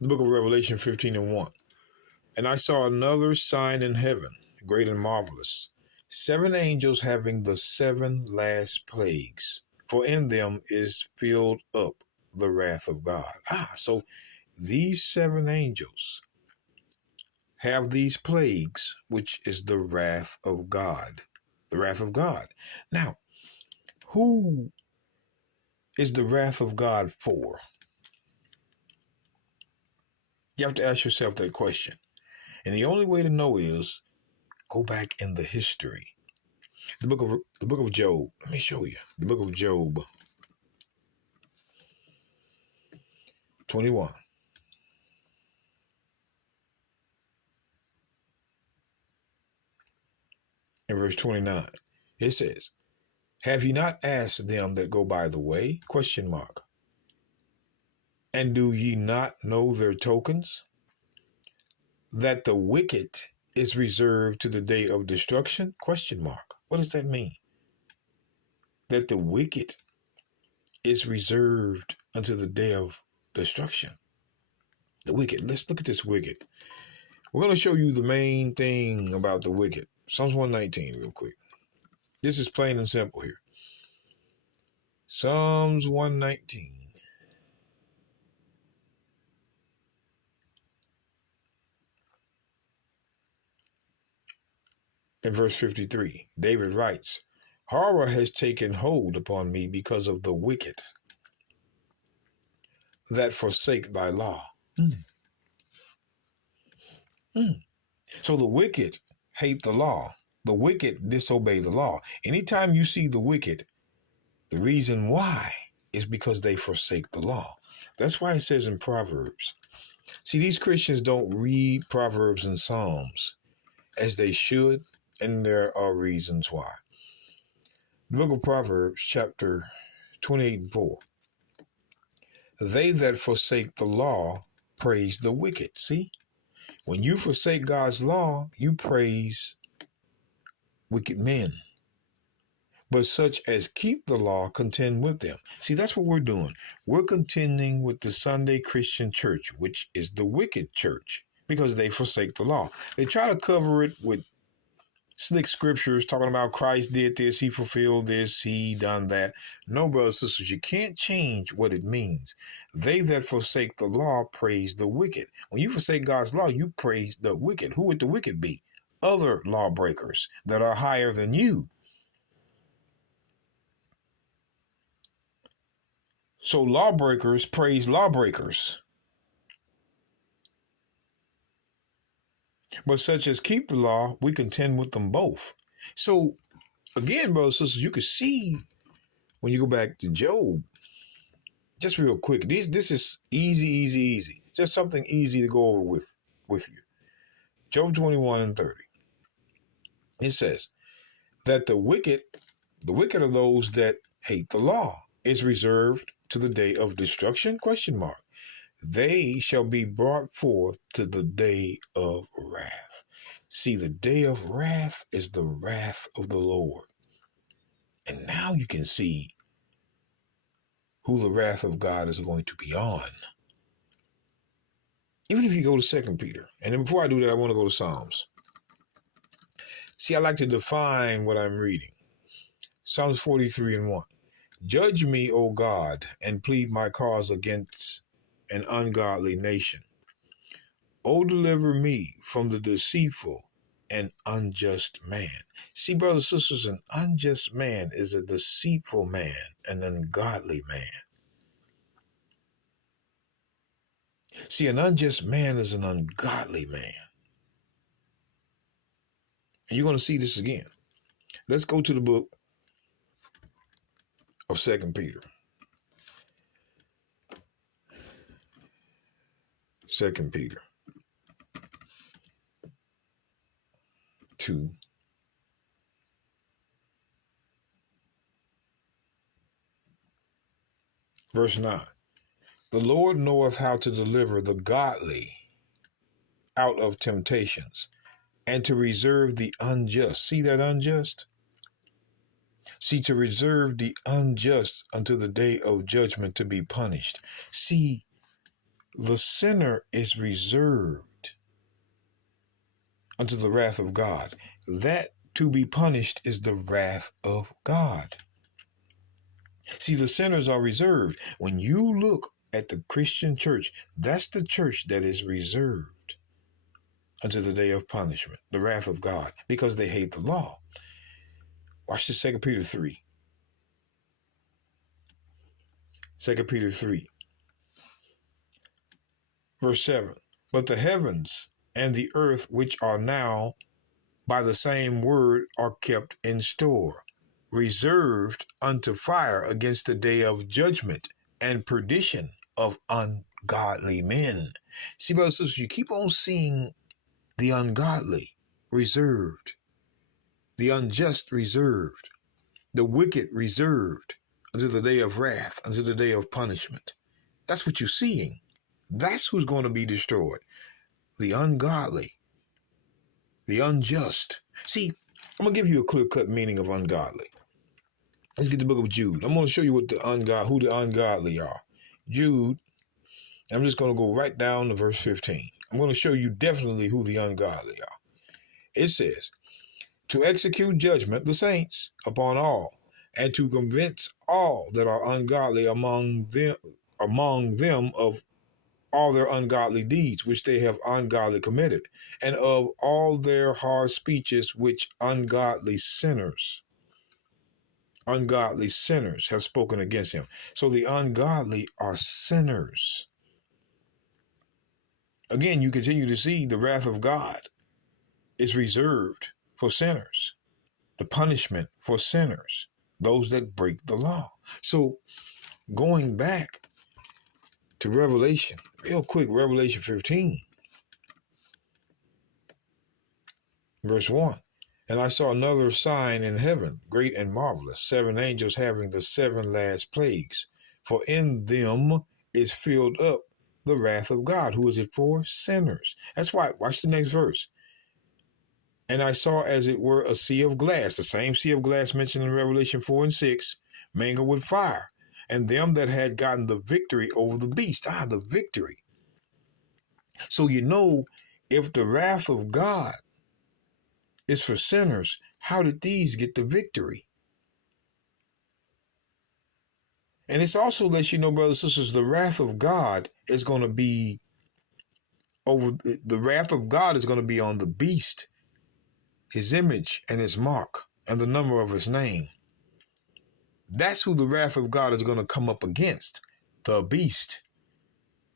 The book of Revelation 15:1. And I saw another sign in heaven, great and marvelous, 7 angels having the 7 last plagues, for in them is filled up the wrath of God. So these 7 angels have these plagues, which is the wrath of God. The wrath of God. Now, who is the wrath of God for? You have to ask yourself that question. And the only way to know is go back in the history. The book of Job. Let me show you. The book of Job 21. In verse 29. It says, have ye not asked them that go by the way? Question mark. And do ye not know their tokens? That the wicked is reserved to the day of destruction? Question mark. What does that mean? That the wicked is reserved unto the day of destruction. The wicked. Let's look at this wicked. We're going to show you the main thing about the wicked. Psalms 119 real quick. This is plain and simple here. Psalms 119. In verse 53, David writes, horror has taken hold upon me because of the wicked that forsake thy law. So the wicked hate the law. The wicked disobey the law. Anytime you see the wicked, the reason why is because they forsake the law. That's why it says in Proverbs. See, these Christians don't read Proverbs and Psalms as they should, and there are reasons why. The book of Proverbs, chapter 28:4. They that forsake the law praise the wicked. See, when you forsake God's law, you praise wicked men. But such as keep the law contend with them. See, that's what we're doing. We're contending with the Sunday Christian church, which is the wicked church, because they forsake the law. They try to cover it with slick scriptures talking about Christ did this, he fulfilled this, he done that. No, brothers and sisters, you can't change what it means. They that forsake the law praise the wicked. When you forsake God's law, you praise the wicked. Who would the wicked be? Other lawbreakers that are higher than you. So lawbreakers praise lawbreakers. But such as keep the law, we contend with them both. So again, brothers and sisters, you can see when you go back to Job, just real quick, this is easy. Just something easy to go over with you. Job 21:30. It says that the wicked are those that hate the law, is reserved to the day of destruction? Question mark. They shall be brought forth to the day of wrath. See, the day of wrath is the wrath of the Lord. And now you can see who the wrath of God is going to be on. Even if you go to 2 Peter. And then before I do that, I want to go to Psalms. See, I like to define what I'm reading. Psalms 43:1. Judge me, O God, and plead my cause against an ungodly nation. O deliver me from the deceitful and unjust man. See, brothers and sisters, an unjust man is a deceitful man, an ungodly man. See, an unjust man is an ungodly man. And you're going to see this again. Let's go to the book of 2 Peter. 2 Peter 2. Verse 9. The Lord knoweth how to deliver the godly out of temptations, and to reserve the unjust. See that unjust? See, to reserve the unjust unto the day of judgment to be punished. See, the sinner is reserved unto the wrath of God. That to be punished is the wrath of God. See, the sinners are reserved. When you look at the Christian church, that's the church that is reserved unto the day of punishment, the wrath of God, because they hate the law. Watch this, 2 Peter 3. 2 Peter 3, verse 7. But the heavens and the earth, which are now by the same word, are kept in store, reserved unto fire against the day of judgment and perdition of ungodly men. See, brothers and sisters, you keep on seeing the ungodly reserved, the unjust reserved, the wicked reserved until the day of wrath, until the day of punishment. That's what you're seeing. That's who's going to be destroyed. The ungodly, the unjust. See, I'm going to give you a clear-cut meaning of ungodly. Let's get the book of Jude. I'm going to show you what who the ungodly are. Jude, I'm just going to go right down to verse 15. I'm going to show you definitely who the ungodly are. It says, to execute judgment, the saints, upon all, and to convince all that are ungodly among them of all their ungodly deeds, which they have ungodly committed, and of all their hard speeches, which ungodly sinners have spoken against him. So the ungodly are sinners. Again, you continue to see the wrath of God is reserved for sinners, the punishment for sinners, those that break the law. So going back to Revelation, real quick, Revelation 15, verse 1. And I saw another sign in heaven, great and marvelous, 7 angels having the 7 last plagues, for in them is filled up the wrath of God. Who is it for? Sinners. That's why, watch the next verse. And I saw as it were a sea of glass, the same sea of glass mentioned in Revelation 4 and 6, mingled with fire, and them that had gotten the victory over the beast. The victory. So you know, if the wrath of God is for sinners, how did these get the victory? And it's also lets you know, brothers and sisters, the wrath of God is going to be on the beast, his image and his mark, and the number of his name. That's who the wrath of God is going to come up against, the beast,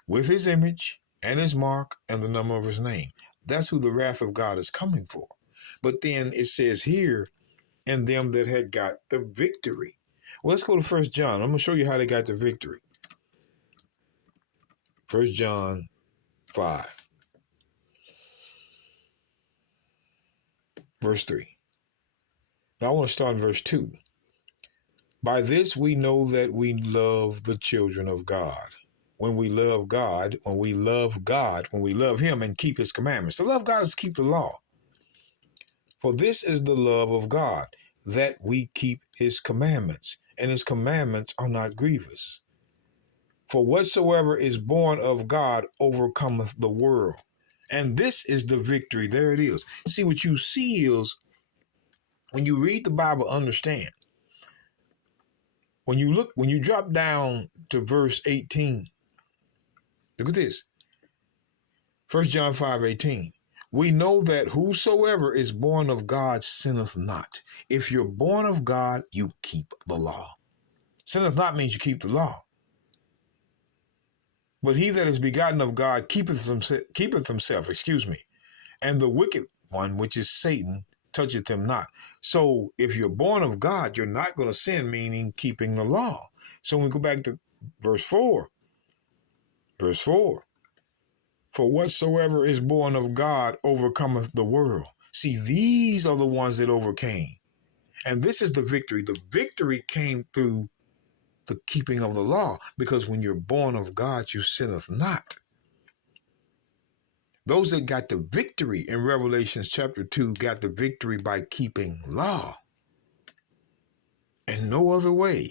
with his image and his mark and the number of his name. That's who the wrath of God is coming for. But then it says here, and them that had got the victory. Well, let's go to 1 John. I'm going to show you how they got the victory. 1 John 5, verse 3. Now I want to start in verse 2. By this we know that we love the children of God. When we love God, when we love him and keep his commandments. To love God is to keep the law. For this is the love of God, that we keep his commandments, and his commandments are not grievous. For whatsoever is born of God overcometh the world. And this is the victory. There it is. See, what you see is, when you read the Bible, understand. When you drop down to verse 18, look at this. 1 John 5:18. We know that whosoever is born of God sinneth not. If you're born of God, you keep the law. Sinneth not means you keep the law. But he that is begotten of God keepeth himself, and the wicked one, which is Satan, toucheth him not. So if you're born of God, you're not going to sin, meaning keeping the law. So when we go back to verse 4, for whatsoever is born of God overcometh the world. See, these are the ones that overcame. And this is the victory. The victory came through the keeping of the law, because when you're born of God, you sinneth not. Those that got the victory in Revelation chapter 2 got the victory by keeping law. And no other way.